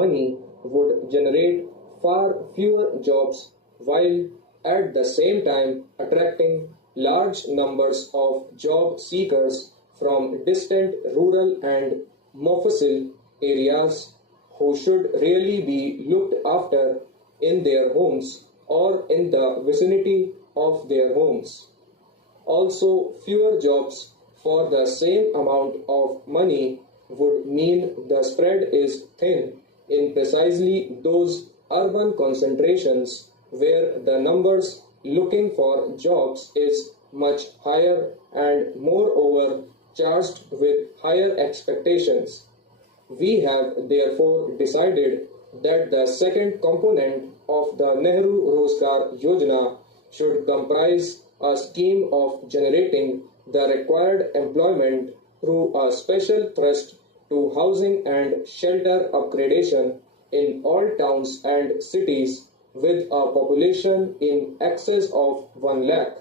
money would generate far fewer jobs while at the same time attracting large numbers of job seekers from distant rural and mofussil areas who should really be looked after in their homes or in the vicinity of their homes. Also, fewer jobs for the same amount of money would mean the spread is thin in precisely those urban concentrations where the numbers looking for jobs is much higher and moreover charged with higher expectations. We have therefore decided that the second component of the Nehru Rozgar Yojana should comprise a scheme of generating the required employment through a special thrust to housing and shelter upgradation in all towns and cities with a population in excess of 1 lakh.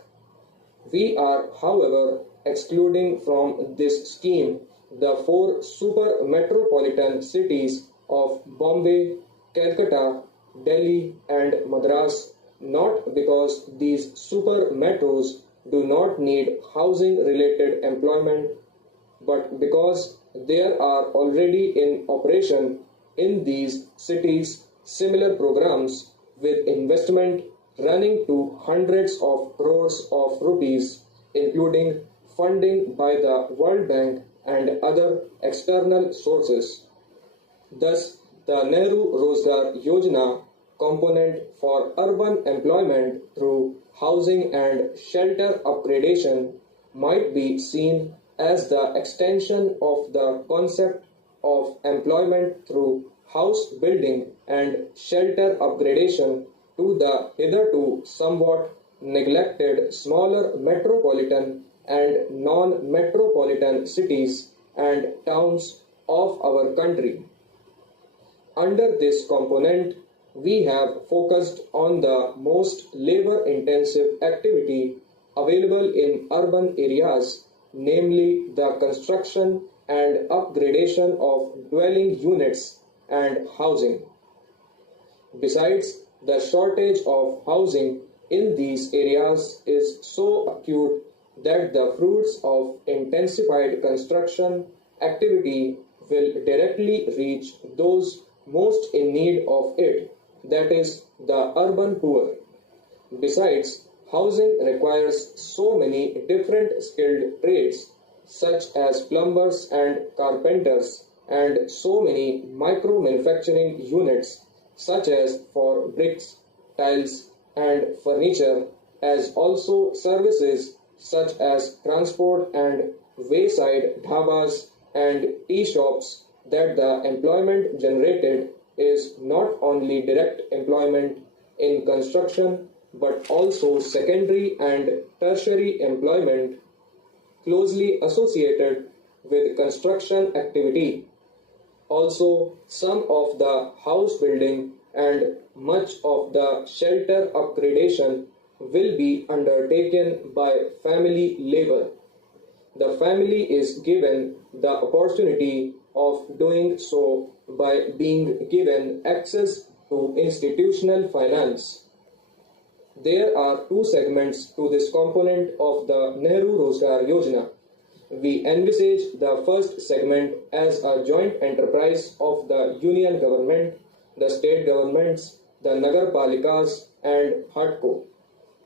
We are, however, excluding from this scheme the four super metropolitan cities of Bombay, Calcutta, Delhi, and Madras, not because these super metros do not need housing related employment, but because there are already in operation in these cities similar programs with investment running to hundreds of crores of rupees, including funding by the World Bank and other external sources. Thus, the Nehru Rozgar Yojana component for urban employment through housing and shelter upgradation might be seen as the extension of the concept of employment through house building and shelter upgradation to the hitherto somewhat neglected smaller metropolitan and non-metropolitan cities and towns of our country. Under this component, we have focused on the most labor-intensive activity available in urban areas, namely the construction and upgradation of dwelling units and housing. Besides, the shortage of housing in these areas is so acute that the fruits of intensified construction activity will directly reach those most in need of it, that is, the urban poor. Besides, housing requires so many different skilled trades, such as plumbers and carpenters, and so many micro manufacturing units, such as for bricks, tiles, and furniture, as also services such as transport and wayside dhabas and tea shops, that the employment generated is not only direct employment in construction but also secondary and tertiary employment closely associated with construction activity. Also, some of the house building and much of the shelter upgradation will be undertaken by family labor. The family is given the opportunity of doing so by being given access to institutional finance. There are two segments to this component of the Nehru Rozgar Yojana. We envisage the first segment as a joint enterprise of the union government, the state governments, the Nagar Palikas, and HUDCO.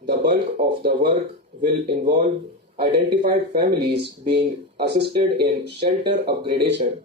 The bulk of the work will involve identified families being assisted in shelter upgradation.